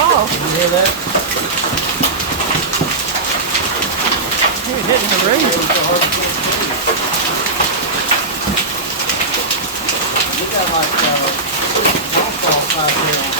off. You hear that? You're hitting the roof. It's so hard to get through. We got like, month off out here on